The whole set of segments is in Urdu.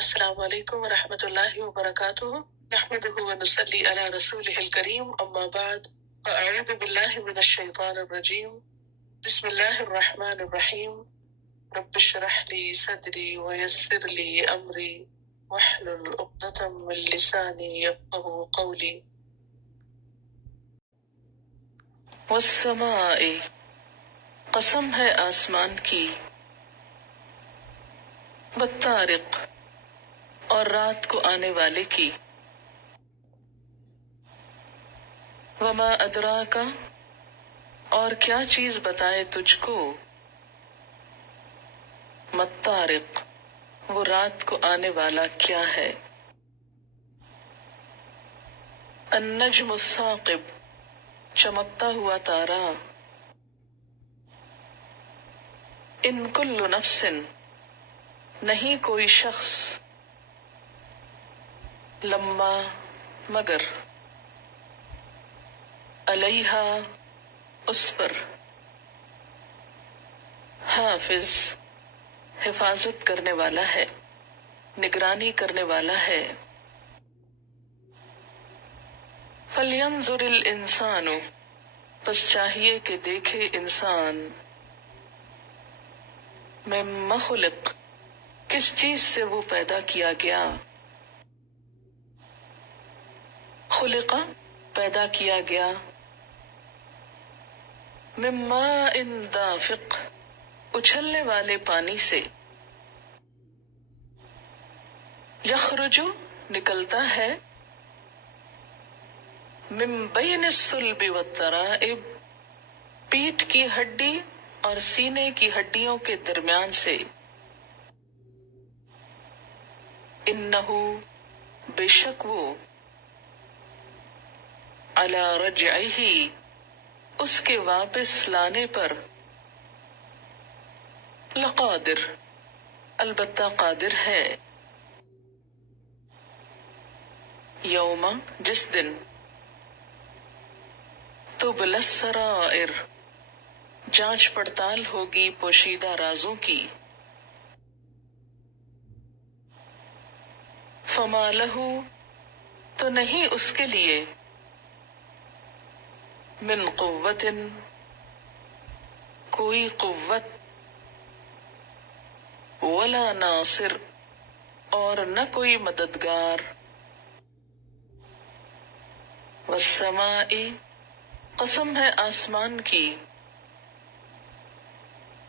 السلام علیکم ورحمۃ اللہ وبرکاتہ نحمده ونصلي على رسوله الكريم اما بعد فاعوذ باللہ من الشیطان الرجیم بسم اللہ الرحمن الرحیم رب اشرح لي صدری ويسر لي امری واحلل عقدۃ من لسانی یفقهوا قولی والسماء قسم ہے آسمان کی والطارق اور رات کو آنے والے کی وما ادراک اور کیا چیز بتائے تجھ کو مطارق وہ رات کو آنے والا کیا ہے النجم الثاقب چمکتا ہوا تارا ان کل نفس نہیں کوئی شخص لما مگر علیہا اس پر حافظ حفاظت کرنے والا ہے نگرانی کرنے والا ہے فَلْيَنْظُرِ الْإِنسَانُ پس چاہیے کہ دیکھے انسان مِمَّ خُلِقَ کس چیز سے وہ پیدا کیا گیا خلق پیدا کیا گیا من ماء دافق اچھلنے والے پانی سے یخرج نکلتا ہے من بین الصلب والترائب پیٹھ کی ہڈی اور سینے کی ہڈیوں کے درمیان سے انہو بے شک وہ علی رجعہ اس کے واپس لانے پر لقادر البتہ قادر ہے یوم جس دن تبلی السرائر جانچ پڑتال ہوگی پوشیدہ رازوں کی فما لہو تو نہیں اس کے لیے من قوت کوئی قوت ولا ناصر اور نہ کوئی مددگار والسماء قسم ہے آسمان کی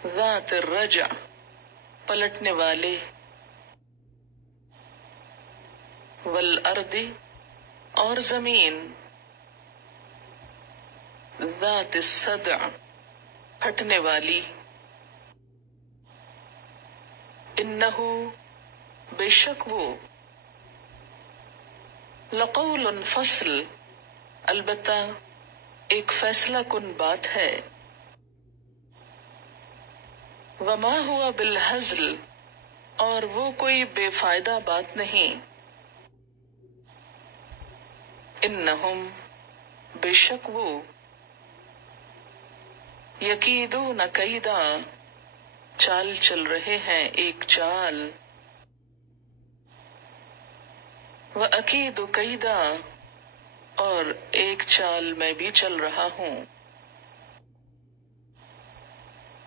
ذات الرجع پلٹنے والے والارض اور زمین ذات الصدع پھٹنے والی انہو بے شک وہ لقول فصل البتہ ایک فیصلہ کن بات ہے وما ہوا بالہزل اور وہ کوئی بے فائدہ بات نہیں انہم بے شک وہ یکیدون کیدا چال چل رہے ہیں ایک چال وَأَكِيدُ كَيْدًا اور ایک چال میں بھی چل رہا ہوں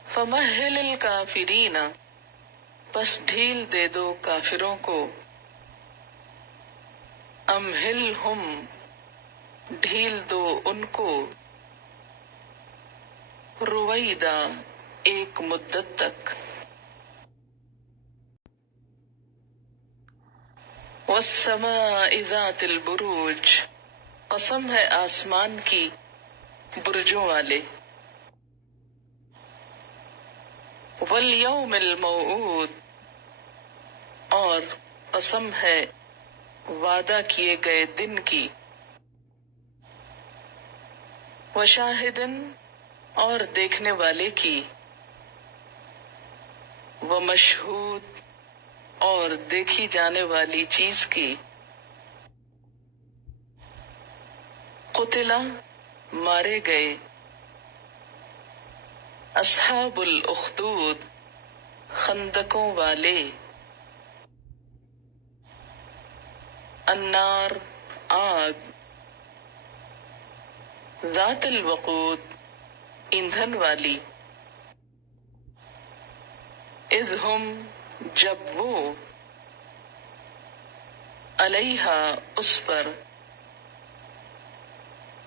فَمَهِّلِ الْكَافِرِينَ پس ڈھیل دے دو کافروں کو أَمْهِلْهُمْ ڈھیل دو ان کو رویدا ایک مدت تک والسماء ذات البروج قسم ہے آسمان کی برجوں والے والیوم الموعود اور قسم ہے وعدہ کیے گئے دن کی وشاہدن اور دیکھنے والے کی ومشہود اور دیکھی جانے والی چیز کی قتلا مارے گئے اصحاب الاخدود خندقوں والے النار آگ، ذات الوقود ایندھن والی، اذ ہم جب وہ، علیہا اس پر،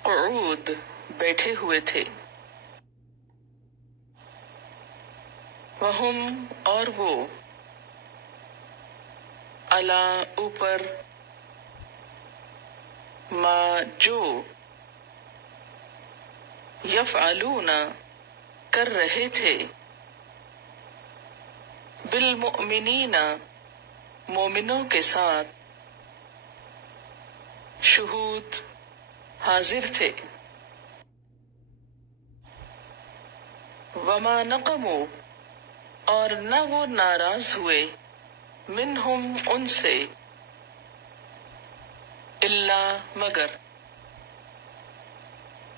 قعود بیٹھے ہوئے تھے، وہم اور وہ، علی اوپر، ما جو، یفعلون کر رہے تھے، بالمؤمنین مومنوں کے ساتھ، شہود حاضر تھے، وما نقموا اور نہ وہ ناراض ہوئے، منہم ان سے، الا مگر،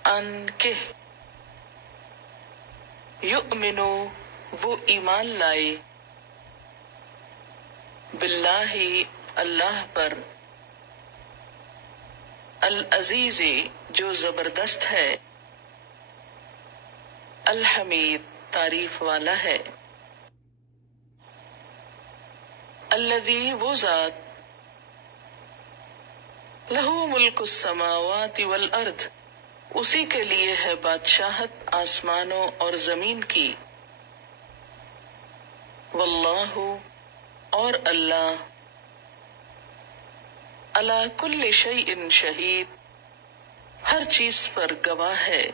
ان کہ، یؤمنو وہ ایمان لائے، باللہ اللہ پر، العزیز جو زبردست ہے، الحمید تعریف والا ہے، الذی وہ ذات، لہ ملک السماوات والارض اسی کے لیے ہے بادشاہت آسمانوں اور زمین کی، واللہ اور اللہ، علی کل شیء شہید ہر چیز پر گواہ ہے،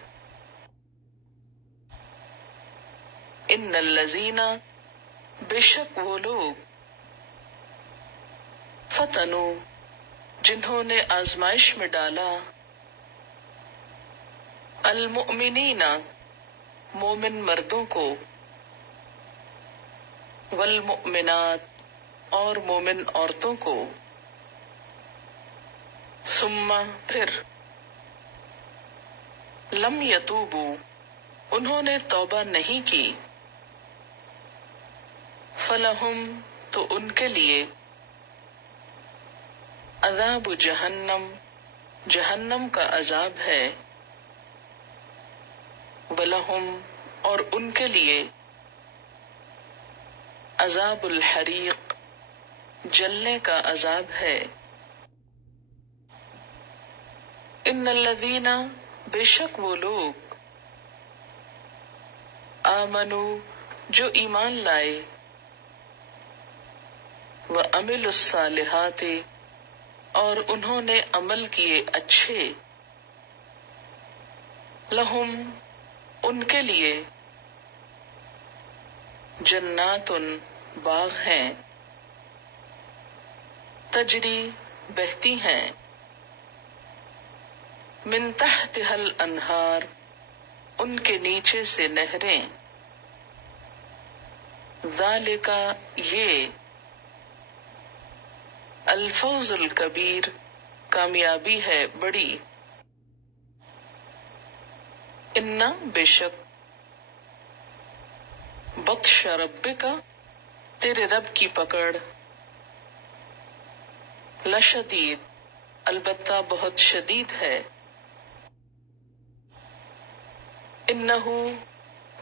ان الذین بے شک وہ لوگ، فتنوا جنہوں نے آزمائش میں ڈالا، المؤمنین مومن مردوں کو، والمؤمنات اور مومن عورتوں کو، ثم پھر، لم یتوبوا انہوں نے توبہ نہیں کی، فلہم تو ان کے لیے، عذاب جہنم جہنم کا عذاب ہے، ولہم اور ان کے لیے، عذاب الحریق جلنے کا عذاب ہے، ان الذین بے شک وہ لوگ، آمنوا جو ایمان لائے، وعملوا الصالحات اور انہوں نے عمل کیے اچھے، لہم ان کے لیے، جنات باغ ہیں، تجری بہتی ہیں، من تحتها الانہار ان کے نیچے سے نہریں، ذالک یہ، الفوز الکبیر کامیابی ہے بڑی، ان بے شک، بطش ربک تیرے رب کی پکڑ، لشدید البتہ بہت شدید ہے، انہو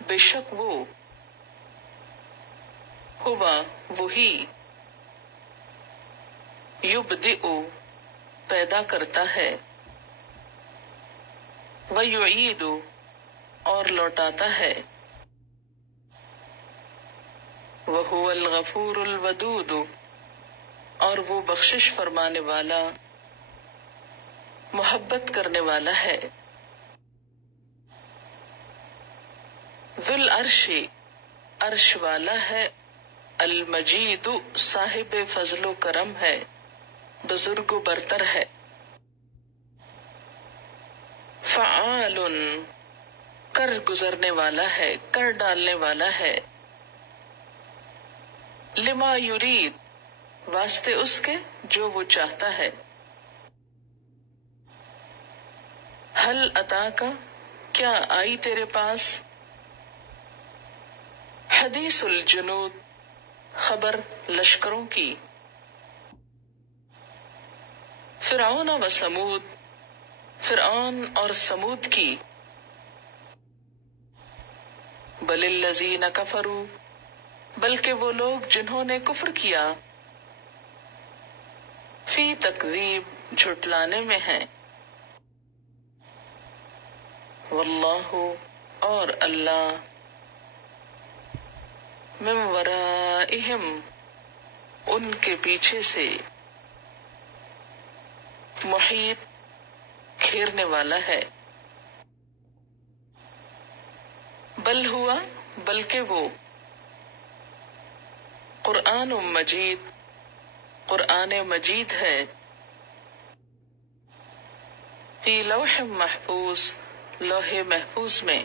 بے شک وہ، ہوا وہی، یبدئ پیدا کرتا ہے، ویعید اور لوٹاتا ہے، وہو الغفور الودود اور وہ بخشش فرمانے والا محبت کرنے والا ہے، ذو العرش عرش والا ہے، المجید صاحب فضل و کرم ہے، بزرگ و برتر ہے، فعال کر گزرنے والا ہے، کر ڈالنے والا ہے، لما یرید واسطے اس کے جو وہ چاہتا ہے، حل اتاکا کیا آئی تیرے پاس، حدیث الجنود خبر لشکروں کی، فرعون و سمود، فرعون اور سمود کی، بل الذین کفروا، بلکہ وہ لوگ جنہوں نے کفر کیا، فی تکذیب، جھٹلانے میں ہیں، واللہ، اور اللہ، من ورائہم، ان کے پیچھے سے، محیط، گھیرنے والا ہے، بل ہوا، بلکہ وہ، قرآن مجید، قرآن مجید ہے، فی لوح محفوظ، لوح محفوظ میں،